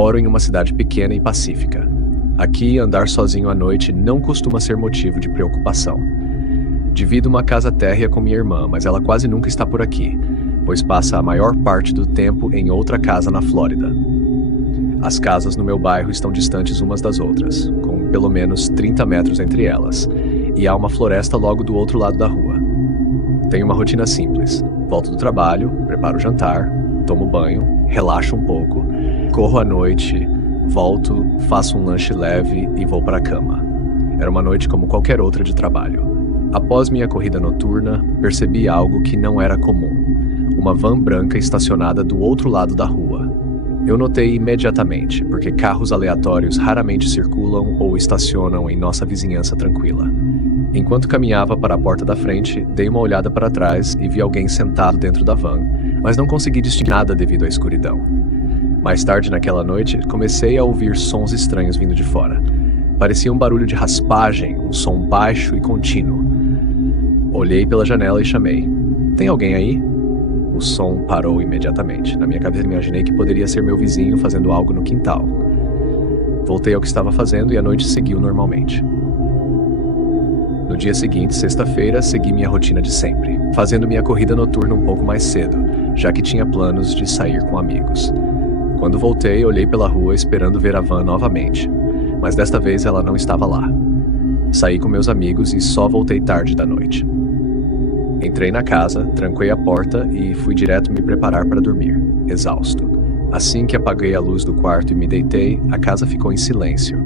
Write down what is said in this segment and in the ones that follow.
Moro em uma cidade pequena e pacífica. Aqui, andar sozinho à noite não costuma ser motivo de preocupação. Divido uma casa térrea com minha irmã, mas ela quase nunca está por aqui, pois passa a maior parte do tempo em outra casa na Flórida. As casas no meu bairro estão distantes umas das outras, com pelo menos 30 metros entre elas, e há uma floresta logo do outro lado da rua. Tenho uma rotina simples. Volto do trabalho, preparo o jantar, tomo banho, relaxo um pouco, corro à noite, volto, faço um lanche leve e vou para a cama. Era uma noite como qualquer outra de trabalho. Após minha corrida noturna, percebi algo que não era comum. Uma van branca estacionada do outro lado da rua. Eu notei imediatamente, porque carros aleatórios raramente circulam ou estacionam em nossa vizinhança tranquila. Enquanto caminhava para a porta da frente, dei uma olhada para trás e vi alguém sentado dentro da van, mas não consegui distinguir nada devido à escuridão. Mais tarde naquela noite, comecei a ouvir sons estranhos vindo de fora. Parecia um barulho de raspagem, um som baixo e contínuo. Olhei pela janela e chamei. "Tem alguém aí?" O som parou imediatamente. Na minha cabeça imaginei que poderia ser meu vizinho fazendo algo no quintal. Voltei ao que estava fazendo e a noite seguiu normalmente. No dia seguinte, sexta-feira, segui minha rotina de sempre, fazendo minha corrida noturna um pouco mais cedo, já que tinha planos de sair com amigos. Quando voltei, olhei pela rua esperando ver a van novamente, mas desta vez ela não estava lá. Saí com meus amigos e só voltei tarde da noite. Entrei na casa, tranquei a porta e fui direto me preparar para dormir, exausto. Assim que apaguei a luz do quarto e me deitei, a casa ficou em silêncio,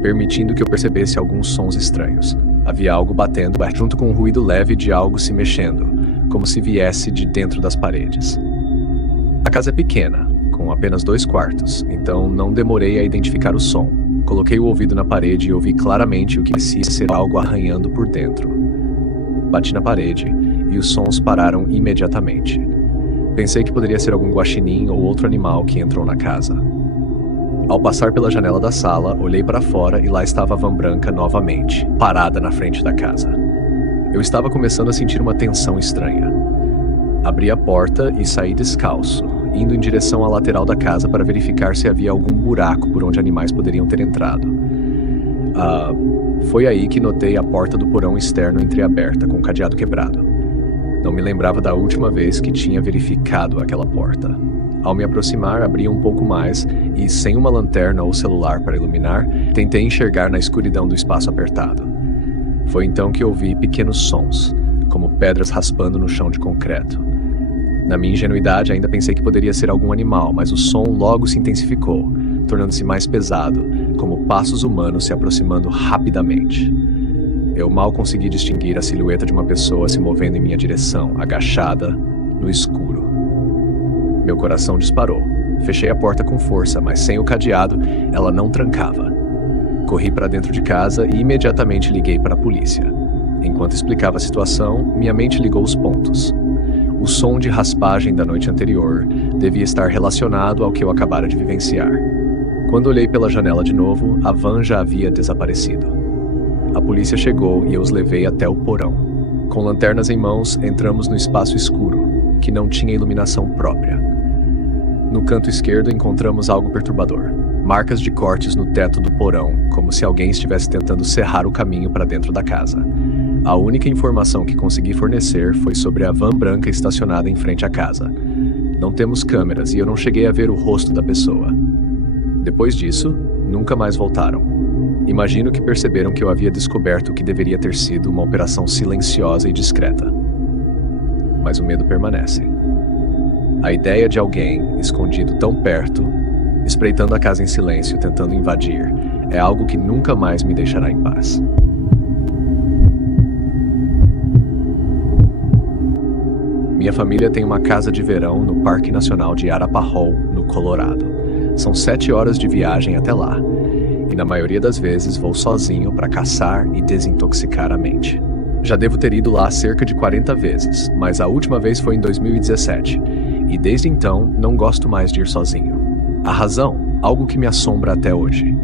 permitindo que eu percebesse alguns sons estranhos. Havia algo batendo, junto com um ruído leve de algo se mexendo, como se viesse de dentro das paredes. A casa é pequena, com apenas 2 quartos, então não demorei a identificar o som. Coloquei o ouvido na parede e ouvi claramente o que parecia ser algo arranhando por dentro. Bati na parede e os sons pararam imediatamente. Pensei que poderia ser algum guaxinim ou outro animal que entrou na casa. Ao passar pela janela da sala, olhei para fora e lá estava a van branca novamente, parada na frente da casa. Eu estava começando a sentir uma tensão estranha. Abri a porta e saí descalço, indo em direção à lateral da casa para verificar se havia algum buraco por onde animais poderiam ter entrado. Foi aí que notei a porta do porão externo entreaberta, com o cadeado quebrado. Não me lembrava da última vez que tinha verificado aquela porta. Ao me aproximar, abri um pouco mais e, sem uma lanterna ou celular para iluminar, tentei enxergar na escuridão do espaço apertado. Foi então que ouvi pequenos sons, como pedras raspando no chão de concreto. Na minha ingenuidade, ainda pensei que poderia ser algum animal, mas o som logo se intensificou, tornando-se mais pesado, como passos humanos se aproximando rapidamente. Eu mal consegui distinguir a silhueta de uma pessoa se movendo em minha direção, agachada, no escuro. Meu coração disparou. Fechei a porta com força, mas sem o cadeado, ela não trancava. Corri para dentro de casa e imediatamente liguei para a polícia. Enquanto explicava a situação, minha mente ligou os pontos. O som de raspagem da noite anterior devia estar relacionado ao que eu acabara de vivenciar. Quando olhei pela janela de novo, a van já havia desaparecido. A polícia chegou e eu os levei até o porão. Com lanternas em mãos, entramos no espaço escuro, que não tinha iluminação própria. No canto esquerdo encontramos algo perturbador. Marcas de cortes no teto do porão, como se alguém estivesse tentando serrar o caminho para dentro da casa. A única informação que consegui fornecer foi sobre a van branca estacionada em frente à casa. Não temos câmeras e eu não cheguei a ver o rosto da pessoa. Depois disso, nunca mais voltaram. Imagino que perceberam que eu havia descoberto o que deveria ter sido uma operação silenciosa e discreta. Mas o medo permanece. A ideia de alguém, escondido tão perto, espreitando a casa em silêncio, tentando invadir, é algo que nunca mais me deixará em paz. Minha família tem uma casa de verão no Parque Nacional de Arapahoe, no Colorado. São 7 horas de viagem até lá, e na maioria das vezes vou sozinho para caçar e desintoxicar a mente. Já devo ter ido lá cerca de 40 vezes, mas a última vez foi em 2017, e desde então não gosto mais de ir sozinho. A razão? Algo que me assombra até hoje.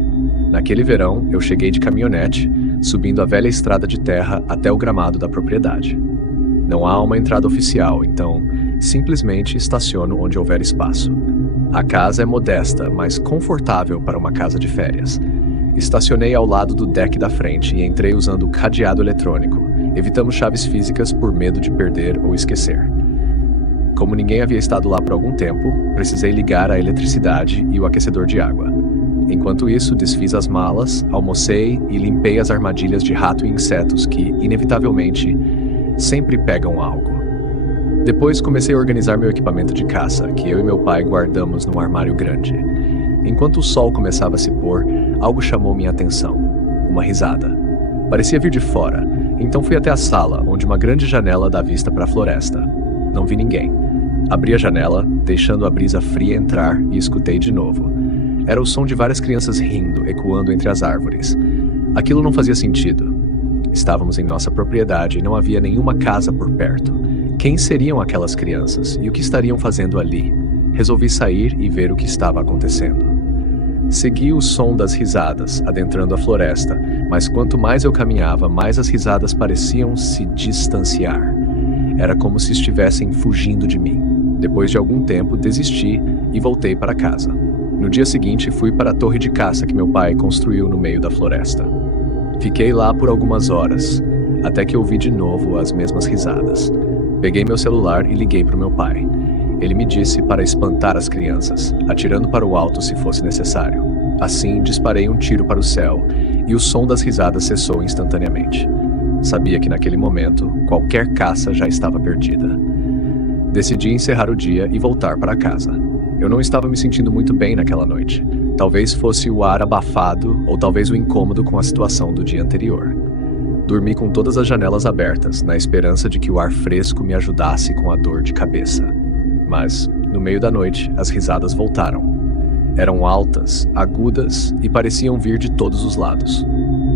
Naquele verão, eu cheguei de caminhonete, subindo a velha estrada de terra até o gramado da propriedade. Não há uma entrada oficial, então simplesmente estaciono onde houver espaço. A casa é modesta, mas confortável para uma casa de férias. Estacionei ao lado do deck da frente e entrei usando o cadeado eletrônico. Evitamos chaves físicas por medo de perder ou esquecer. Como ninguém havia estado lá por algum tempo, precisei ligar a eletricidade e o aquecedor de água. Enquanto isso, desfiz as malas, almocei e limpei as armadilhas de rato e insetos que, inevitavelmente, sempre pegam algo. Depois comecei a organizar meu equipamento de caça, que eu e meu pai guardamos num armário grande. Enquanto o sol começava a se pôr, algo chamou minha atenção. Uma risada. Parecia vir de fora, então fui até a sala, onde uma grande janela dá vista para a floresta. Não vi ninguém. Abri a janela, deixando a brisa fria entrar e escutei de novo. Era o som de várias crianças rindo, ecoando entre as árvores. Aquilo não fazia sentido. Estávamos em nossa propriedade e não havia nenhuma casa por perto. Quem seriam aquelas crianças e o que estariam fazendo ali? Resolvi sair e ver o que estava acontecendo. Segui o som das risadas, adentrando a floresta, mas quanto mais eu caminhava, mais as risadas pareciam se distanciar. Era como se estivessem fugindo de mim. Depois de algum tempo, desisti e voltei para casa. No dia seguinte, fui para a torre de caça que meu pai construiu no meio da floresta. Fiquei lá por algumas horas, até que ouvi de novo as mesmas risadas. Peguei meu celular e liguei para o meu pai. Ele me disse para espantar as crianças, atirando para o alto se fosse necessário. Assim, disparei um tiro para o céu e o som das risadas cessou instantaneamente. Sabia que naquele momento, qualquer caça já estava perdida. Decidi encerrar o dia e voltar para casa. Eu não estava me sentindo muito bem naquela noite. Talvez fosse o ar abafado ou talvez o incômodo com a situação do dia anterior. Dormi com todas as janelas abertas, na esperança de que o ar fresco me ajudasse com a dor de cabeça. Mas, no meio da noite, as risadas voltaram. Eram altas, agudas e pareciam vir de todos os lados.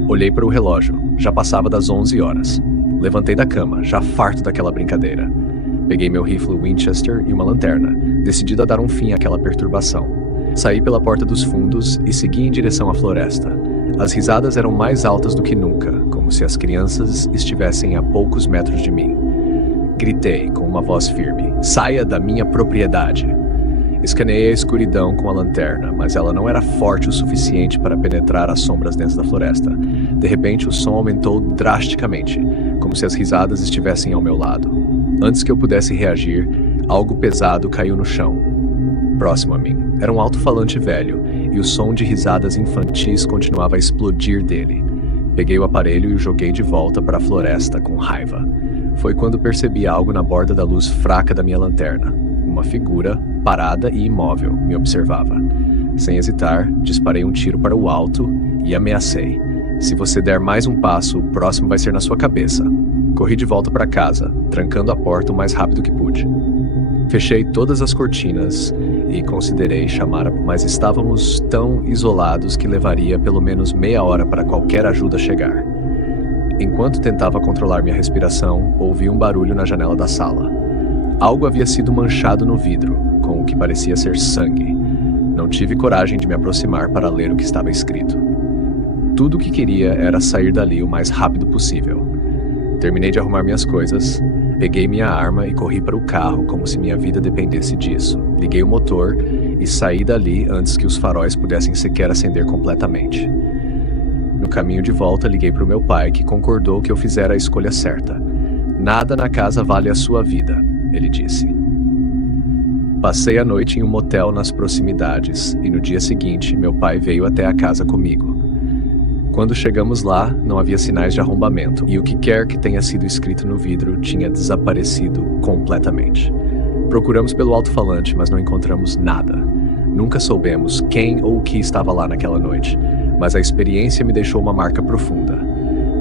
Olhei para o relógio. Já passava das 11 horas. Levantei da cama, já farto daquela brincadeira. Peguei meu rifle Winchester e uma lanterna, decidido a dar um fim àquela perturbação. Saí pela porta dos fundos e segui em direção à floresta. As risadas eram mais altas do que nunca, como se as crianças estivessem a poucos metros de mim. Gritei com uma voz firme: "Saia da minha propriedade!" Escaneei a escuridão com a lanterna, mas ela não era forte o suficiente para penetrar as sombras dentro da floresta. De repente, o som aumentou drasticamente, como se as risadas estivessem ao meu lado. Antes que eu pudesse reagir, algo pesado caiu no chão, próximo a mim. Era um alto-falante velho, e o som de risadas infantis continuava a explodir dele. Peguei o aparelho e o joguei de volta para a floresta com raiva. Foi quando percebi algo na borda da luz fraca da minha lanterna. Uma figura, parada e imóvel, me observava. Sem hesitar, disparei um tiro para o alto e ameacei: "Se você der mais um passo, o próximo vai ser na sua cabeça." Corri de volta para casa, trancando a porta o mais rápido que pude. Fechei todas as cortinas e considerei chamar, mas estávamos tão isolados que levaria pelo menos meia hora para qualquer ajuda chegar. Enquanto tentava controlar minha respiração, ouvi um barulho na janela da sala. Algo havia sido manchado no vidro, com o que parecia ser sangue. Não tive coragem de me aproximar para ler o que estava escrito. Tudo o que queria era sair dali o mais rápido possível. Terminei de arrumar minhas coisas, peguei minha arma e corri para o carro como se minha vida dependesse disso. Liguei o motor e saí dali antes que os faróis pudessem sequer acender completamente. No caminho de volta, liguei para o meu pai, que concordou que eu fizera a escolha certa. "Nada na casa vale a sua vida", ele disse. Passei a noite em um motel nas proximidades e no dia seguinte meu pai veio até a casa comigo. Quando chegamos lá, não havia sinais de arrombamento e o que quer que tenha sido escrito no vidro tinha desaparecido completamente. Procuramos pelo alto-falante, mas não encontramos nada. Nunca soubemos quem ou o que estava lá naquela noite, mas a experiência me deixou uma marca profunda.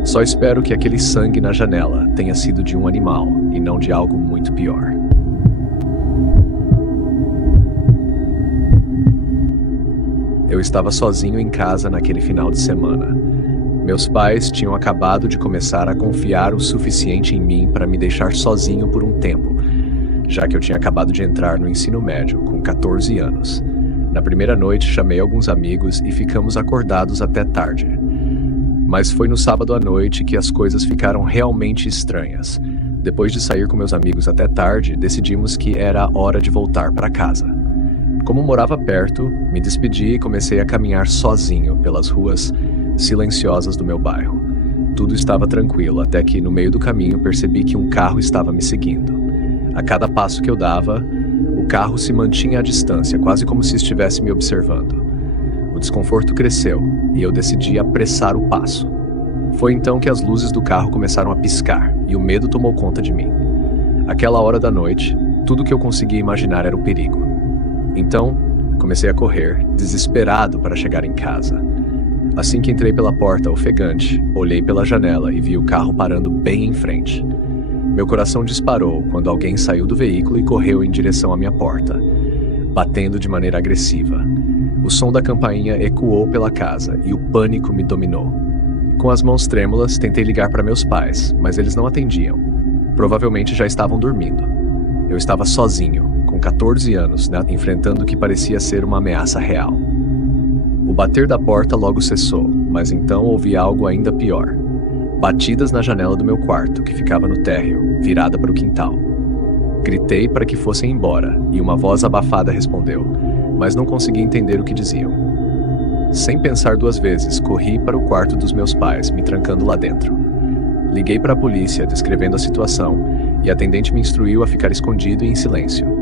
Só espero que aquele sangue na janela tenha sido de um animal e não de algo muito pior. Eu estava sozinho em casa naquele final de semana. Meus pais tinham acabado de começar a confiar o suficiente em mim para me deixar sozinho por um tempo, já que eu tinha acabado de entrar no ensino médio, com 14 anos. Na primeira noite, chamei alguns amigos e ficamos acordados até tarde. Mas foi no sábado à noite que as coisas ficaram realmente estranhas. Depois de sair com meus amigos até tarde, decidimos que era hora de voltar para casa. Como morava perto, me despedi e comecei a caminhar sozinho pelas ruas silenciosas do meu bairro. Tudo estava tranquilo, até que no meio do caminho percebi que um carro estava me seguindo. A cada passo que eu dava, o carro se mantinha à distância, quase como se estivesse me observando. O desconforto cresceu e eu decidi apressar o passo. Foi então que as luzes do carro começaram a piscar e o medo tomou conta de mim. Aquela hora da noite, tudo que eu conseguia imaginar era o perigo. Então, comecei a correr, desesperado para chegar em casa. Assim que entrei pela porta ofegante, olhei pela janela e vi o carro parando bem em frente. Meu coração disparou quando alguém saiu do veículo e correu em direção à minha porta, batendo de maneira agressiva. O som da campainha ecoou pela casa e o pânico me dominou. Com as mãos trêmulas, tentei ligar para meus pais, mas eles não atendiam. Provavelmente já estavam dormindo. Eu estava sozinho, com 14 anos, enfrentando o que parecia ser uma ameaça real. O bater da porta logo cessou, mas então ouvi algo ainda pior. Batidas na janela do meu quarto, que ficava no térreo, virada para o quintal. Gritei para que fossem embora, e uma voz abafada respondeu, mas não consegui entender o que diziam. Sem pensar duas vezes, corri para o quarto dos meus pais, me trancando lá dentro. Liguei para a polícia, descrevendo a situação, e a atendente me instruiu a ficar escondido e em silêncio.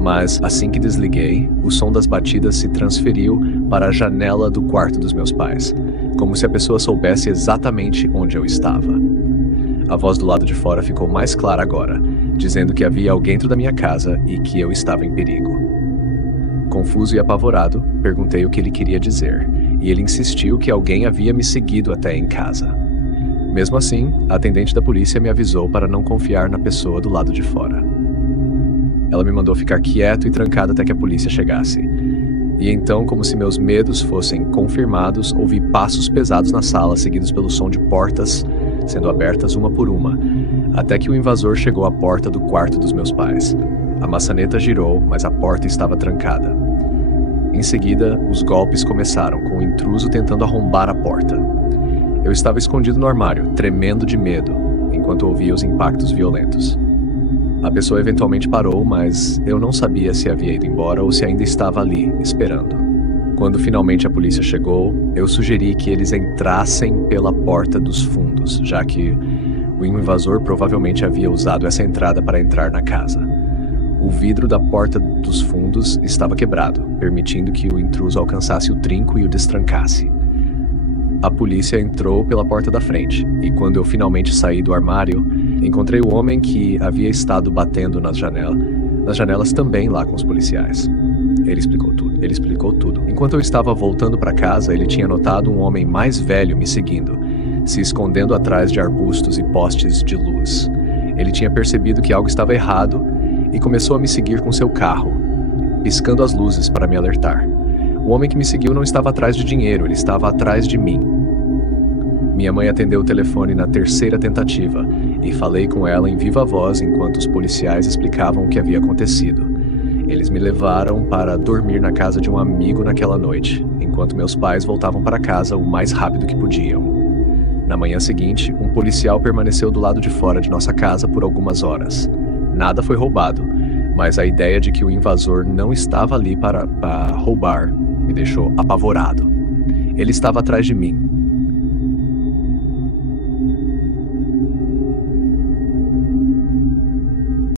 Mas, assim que desliguei, o som das batidas se transferiu para a janela do quarto dos meus pais, como se a pessoa soubesse exatamente onde eu estava. A voz do lado de fora ficou mais clara agora, dizendo que havia alguém dentro da minha casa e que eu estava em perigo. Confuso e apavorado, perguntei o que ele queria dizer, e ele insistiu que alguém havia me seguido até em casa. Mesmo assim, a atendente da polícia me avisou para não confiar na pessoa do lado de fora. Ela me mandou ficar quieto e trancado até que a polícia chegasse. E então, como se meus medos fossem confirmados, ouvi passos pesados na sala, seguidos pelo som de portas sendo abertas uma por uma, até que o invasor chegou à porta do quarto dos meus pais. A maçaneta girou, mas a porta estava trancada. Em seguida, os golpes começaram, com o intruso tentando arrombar a porta. Eu estava escondido no armário, tremendo de medo, enquanto ouvia os impactos violentos. A pessoa eventualmente parou, mas eu não sabia se havia ido embora ou se ainda estava ali, esperando. Quando finalmente a polícia chegou, eu sugeri que eles entrassem pela porta dos fundos, já que o invasor provavelmente havia usado essa entrada para entrar na casa. O vidro da porta dos fundos estava quebrado, permitindo que o intruso alcançasse o trinco e o destrancasse. A polícia entrou pela porta da frente, e quando eu finalmente saí do armário, encontrei o homem que havia estado batendo nas janelas também lá com os policiais. Ele explicou tudo. Enquanto eu estava voltando para casa, ele tinha notado um homem mais velho me seguindo, se escondendo atrás de arbustos e postes de luz. Ele tinha percebido que algo estava errado e começou a me seguir com seu carro, piscando as luzes para me alertar. O homem que me seguiu não estava atrás de dinheiro, ele estava atrás de mim. Minha mãe atendeu o telefone na terceira tentativa e falei com ela em viva voz enquanto os policiais explicavam o que havia acontecido. Eles me levaram para dormir na casa de um amigo naquela noite, enquanto meus pais voltavam para casa o mais rápido que podiam. Na manhã seguinte, um policial permaneceu do lado de fora de nossa casa por algumas horas. Nada foi roubado, mas a ideia de que o invasor não estava ali para roubar me deixou apavorado. Ele estava atrás de mim,